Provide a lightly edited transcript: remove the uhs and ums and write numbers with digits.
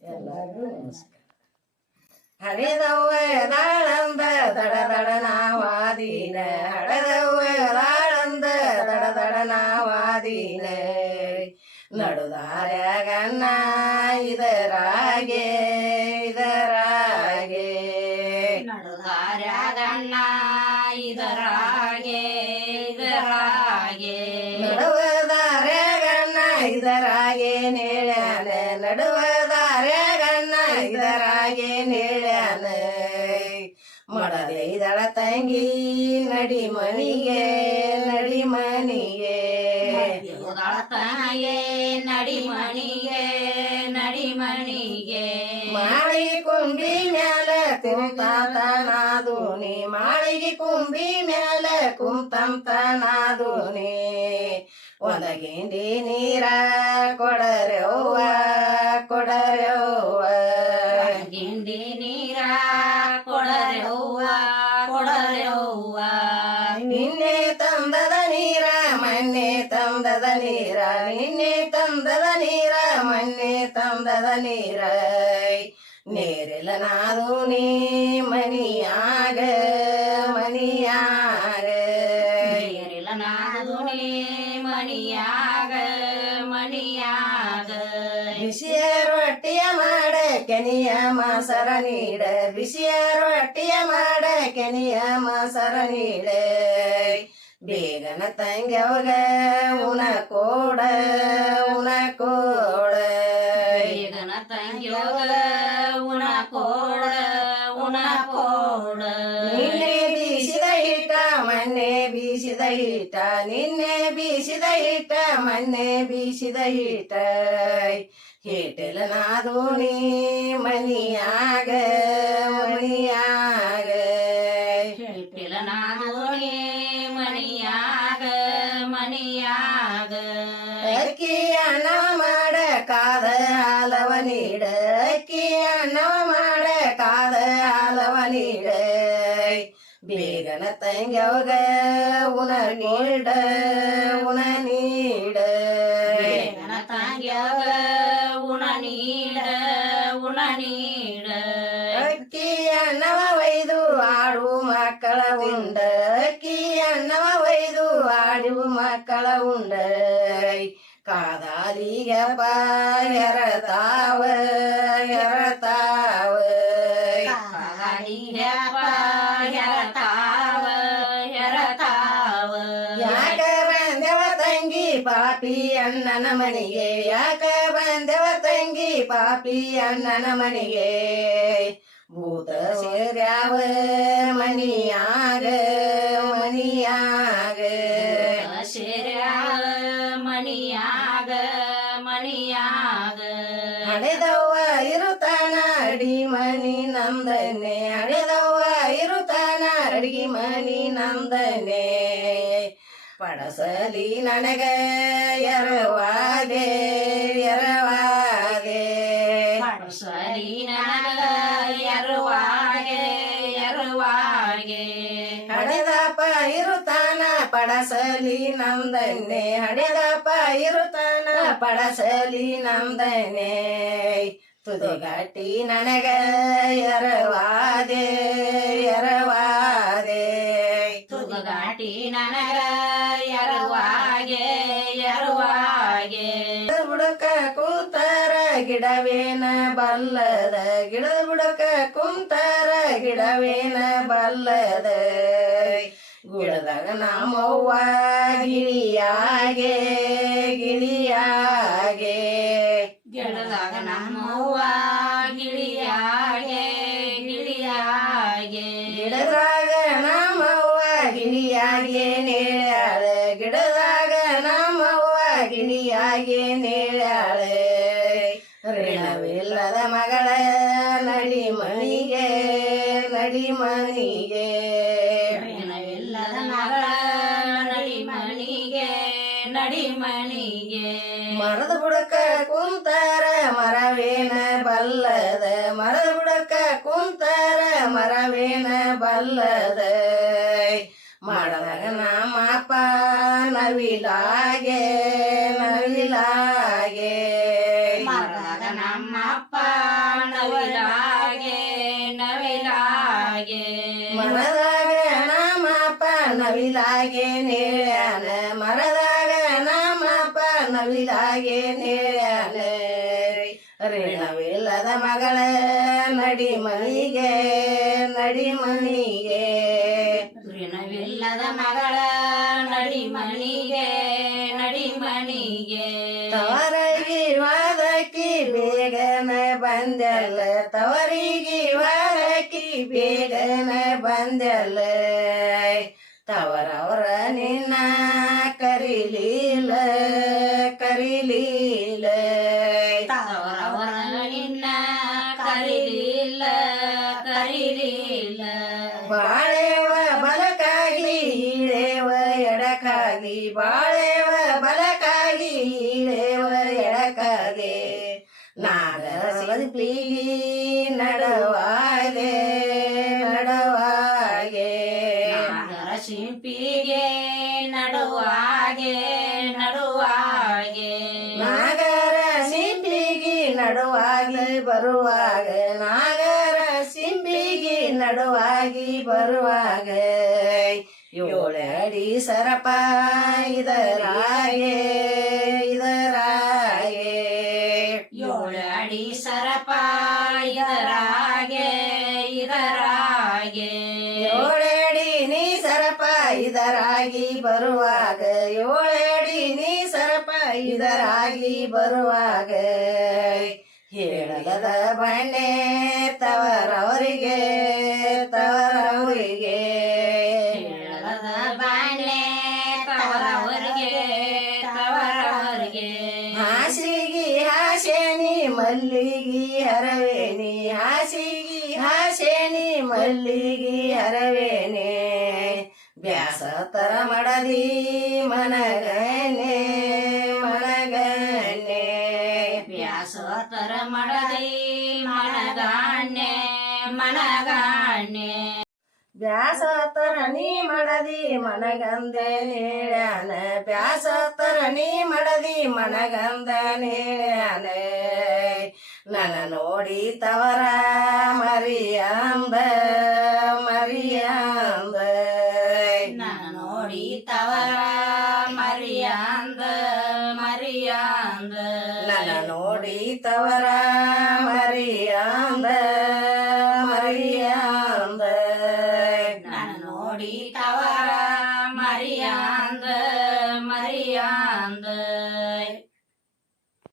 ಎಲ್ಲರಿಗೂ ನಮಸ್ಕಾರ. ಹರಿದವ್ವ ದಾಳಂದ ದಡ ದಡ ನಾವಾದೀನ, ಹಡದವ್ವ ದಾಳಂದ ದಡ ದಡ ನಾವಾದೀನ, ನಡುದಾರ್ಯಾಗನ್ನ ಇದರಾಗೆ ಇದರಾಗೆ, ನಡುದಾರ್ಯಾಗನ್ನ ಇದರಾಗೆ ಇದರಾಗೆ, ನಡುವದಾರ್ಯಾಗನ್ನ ಇದರಾಗೆ ನೇಳ್ಯಾನ, ನಡುವದಾರ್ಯಾಗನ್ನ ಇದರಾಗೆ ನೇಳ್ಯಾನ, ಮಡದೈದಳ ತಂಗಿ ನಡಿ ಮನಿಗೆ ನಡಿ ಮನಿಗೆ, ತಾಯೇ ನಡಿ ಮನಿಗೆ ನಡಿ ಮನಿಗೆ, ಮಾಳಿಗೆ ಕುಂಬಿ ಮ್ಯಾಲ ಕುಂತಾತನಾದೂನಿ, ಮಾಳಿಗೆ ಕುಂಬಿ ಮ್ಯಾಲ ಕುಂತಂತನಾದೂನಿ, ಒದಗಿಂಡಿ ನೀರ ಕೊಡರೆವ್ವ ಕೊಡರೆವ್ವ, ಗಿಂಡಿ ನೀರ ಕೊಡರೆವ್ವ ಕೊಡರೆವ್ವ, ನಿನ್ನೆ ತಂದದ ನೀರ ಮೊನ್ನೆ ತಂದದ ನೀರ, ನಿನ್ನೆ ತಂದದ ನೀರ ಮೊನ್ನೆ ತಂದದ ನೀರ, ನೀರಿಲ್ಲ ನಾದು ನೀ ಮನಿಯಾಗ ಮನಿಯಾಗ, ನೀರಿಲ್ಲ ನಾದುಣಿ ಮನಿಯಾಗ ಮನಿಯಾಗ, ಬಿಸಿಯ ರೊಟ್ಟಿಯ ಮಾಡ ಕೆನಿಯ ಮಾಸರ ನೀಡ, ಬಿಸಿಯ ರೊಟ್ಟಿಯ ಮಾಡ ಕೆನಿಯ ಮಾಸರ ನೀಡ, ಬೇಗನ ತಂಗ್ಯವಾಗ ಉಣ ಕೋಡ ಉಣ ಕೋಡ, ಬೇಗನ ತಂಗ್ಯೋಗ ಉಣ ಕೋಡ ಉಣ ಕೋಡ, ನಿನ್ನೆ ಬೀಸಿದ ಹಿಟ್ಟ ಮೊನ್ನೆ ಬೀಸಿದ ಹಿಟ್ಟ, ನಿನ್ನೆ ಬೀಸಿದ ಹಿಟ್ಟ ಮೊನ್ನೆ ಬೀಸಿದ ಹಿಟ್ಟ, ಹಿಟ್ಟಲ ನಾದೋಣಿ ಮನಿಯಾಗ ಮನಿಯಾಗ, ಹಿಟ್ಟಿಲ ನಾದುಣಿ ಮನಿಯಾಗ ಮನಿಯಾಗ, ಅಕ್ಕಿ ಅನ್ನ ಮಾಡ ಕಾದ ಹಾಲವ ನೀಡ, ಅಕ್ಕಿ ಅನ್ನ ಮಾಡ ಕಾದ ಹಾಲವ ನೀಡ, ಬೇಗನ ತಂಗ್ಯವಾಗ ಉಣ ನೀಡ ಉಣ ನೀಡ, ಬೇಗನ ತಂಗ್ಯಾಗ ಉಣ ನೀಡ ಉಣ ನೀಡ, ಅಕ್ಕಿ ಅನ್ನವ ಒಯ್ದು ಆಡು ಮಕ್ಕಳ ಉಂಡ, ಅಕ್ಕಿ ಅನ್ನವ ಒಯ್ದು ಆಡು ಮಕ್ಕಳ ಉಂಡ, ಕಾದಾಲಿಗೆ ಎರತಾವ ಎರತಾವ, ಕಾಡಿಯಪ್ಪ ಹೆರತಾವ ಹೆರತಾವ, ಯಾಕ ಬಂದೆವ ತಂಗಿ ಪಾಪಿ ಅಣ್ಣನ ಮನೆಗೆ, ಯಾಕ ಬಂದೆವ ತಂಗಿ ಪಾಪಿ ಅಣ್ಣನ ಮನೆಗೆ, ಭೂತ ಸೇರ್ಯಾವ ಮನಿಯಾಗ ಮನಿಯಾಗ, ಶೇರ್ಯಾವ ಮನಿಯಾಗ ಮನಿಯಾಗ, ಹಡೆದವ್ವ ಇರುತ್ತಾನ ಅಡಿ ಮನಿ ನಂದನೆ, ಹಡೆದವ್ವ ಇರುತ್ತಾನ ಅಡಿಗೆ ಮನಿ ನಂದನೆ, ಪಡಸಲಿ ನನಗ ಎರವಾಗೆ ಎರವಾಗೆ, ಸರಿ ನನಗ ಎರವಾಗೆ ಎರವಾಗೆ, ಹಡೆದಪ್ಪ ಇರುತ್ತಾನ ಪಡಸಲಿ ನಂದನೆ, ಹಡೆದಪ್ಪ ಇರುತ್ತಾನ ಪಡಸಲಿ ನಂದನೆ, ತುದಿಗಟ್ಟಿ ನನಗ ಎರವಾದೆ ಎರವಾದೆ, ತುಗಗಾಟಿ ನನಗ ಎರವಾಗೆ ಎರವಾಗೆ, ಬುಡಕ ಕೂತಾರ ಗಿಡವೇನ ಬಲ್ಲದ, ಗಿಡದ ಬುಡಕ ಕುಂತಾರ ಗಿಡವೇನ ಬಲ್ಲದ, ಗುಡದಾಗ ನಮ್ಮವ್ವ ಗಿಳಿಯಾಗೆ ಗಿಳಿಯಾಗೆ, ಗಿಡದಾಗ ನಮ್ಮವ್ವ ಗಿಳಿಯಾಗೆ ಗಿಳಿಯಾಗೆ, ಗಿಡದಾಗ ನಮ್ಮವ್ವ ಗಿಳಿಯಾಗೆ ನೇಳ್ಯಾಳ, ಗಿಡದಾಗ ನಮ್ಮವ್ವ ಗಿಳಿಯಾಗೆ ನೇಳ್ಯಾಳ, ಋಣವಿಲ್ಲದ ಮಗಳ ನಡಿ ಮನಿಗೆ ನಡಿ ಮನಿಗೆ, ಋಣವಿಲ್ಲದ ಮಗಳ ನಡಿ ಮನಿಗೆ ನಡಿ ಮನಿಗೆ, ಮರದ ಬುಡಕ ಕುಂತಾರ ಮರವೇನ ಬಲ್ಲದ, ಮರದ ಬುಡಕ ಕುಂತಾರ ಮರವೇನ ಬಲ್ಲದ, ಮಾಡದಾಗ ನಮ್ಮಪ್ಪ ನವಿಲಾಗೆ ನವಿಲಾಗೆ, ಮರದಾಗ ನಮ್ಮಪ್ಪ ಮರದಾಗ ನಮ್ಮಪ್ಪ ನವಿಲಾಗೆ ನೇಳ್ಯಾನ ಮರದಾಗ ನಮ್ಮಪ್ಪ ನವಿಲಾಗೆ ನೇಳ್ಯಾನ ಋಣವಿಲ್ಲದ ಮಗಳ ನಡಿ ಮನಿಗೆ ಋಣವಿಲ್ಲದ ಮಗಳ ನಡಿ ಮನಿಗೆ ತವರಿಗೆ ವಾದಕ್ಕಿ ಬೇಗನ ಬಂದಲ್ಲ ತವರಿಗೆ ವಾದಕ್ಕಿ ಬೇಗನ ಬಂದಲ್ಲ ತವರವರ ನಿನ್ನ ಕರಿಲಿಲ್ಲ ತವರವರ ನಿನ್ನ ಕರೀಲಿಲ್ಲ ಬಾಳೆವ ಬಲಕಾಗಿ ಈಳೇವ ಎಡಕಾಗಿ ಬಾಳೆವ ಬಲಕಾಗಿ ಈಳೇವ ಎಡಕಾಗೆ ನಾಗರಸಿ ನಡವಾಗೆ ನಾಗರ ಶಿಲ್ಪಿಗೆ ನಡುವಾಗೆ ನಾಗರ ಸಿಂಬಿಗಿ ನಡುವಾಗಿ ಬರುವಾಗ ನಾಗರ ಸಿಂಬಿಗಿ ನಡುವಾಗಿ ಬರುವಾಗ ಏಳಡಿ ಸರಪ ಇದರಾಗೆ ಏಳಡಿ ಸರಪ ಇದರಾಗೆ ಏಳಡಿ ನೀ ಸರಪ ಇದರಾಗಿ ಬರುವಾಗ ಏಳಡಿ ನೀ ಸರಪ ಇದರಾಗಿ ಬರುವಾಗ ಹೇಳದ ಬಣ್ಣೆ ತವರವರಿಗೆ ಹೇಳದ ಬಾಣೆ ತವರವರಿಗೆ ಹಾಸಿಗಿ ಹಾಸೇನಿ ಮಲ್ಲಿಗಿ ಹರವೇನಿ ಹಾಸಿಗಿ ಹಾಸೇನಿ ಮಲ್ಲಿಗಿ ಹರವೇನೆ ಬ್ಯಾಸತರ ಮಡದಿ ಮನಗನೆ ವ್ಯಾಸತರ ಮಡದಿ ಮನಗಾಣ್ಣೆ ಬ್ಯಾಸತರ ನೀ ಮಡದಿ ಮನಗಂದೆ ನೇಳ್ಯಾನ ಬ್ಯಾಸತರ ನೀ ಮಡದಿ ಮನಗಂದ ನನ್ನ ನೋಡಿ ತವರ ಮರಿಯಾಂದ ನನ್ನ ನೋಡಿ ತವರ ಮರಿಯಾಂದ ನನ್ನ ನೋಡಿ ತವರ ಮರಿಯಾಂದ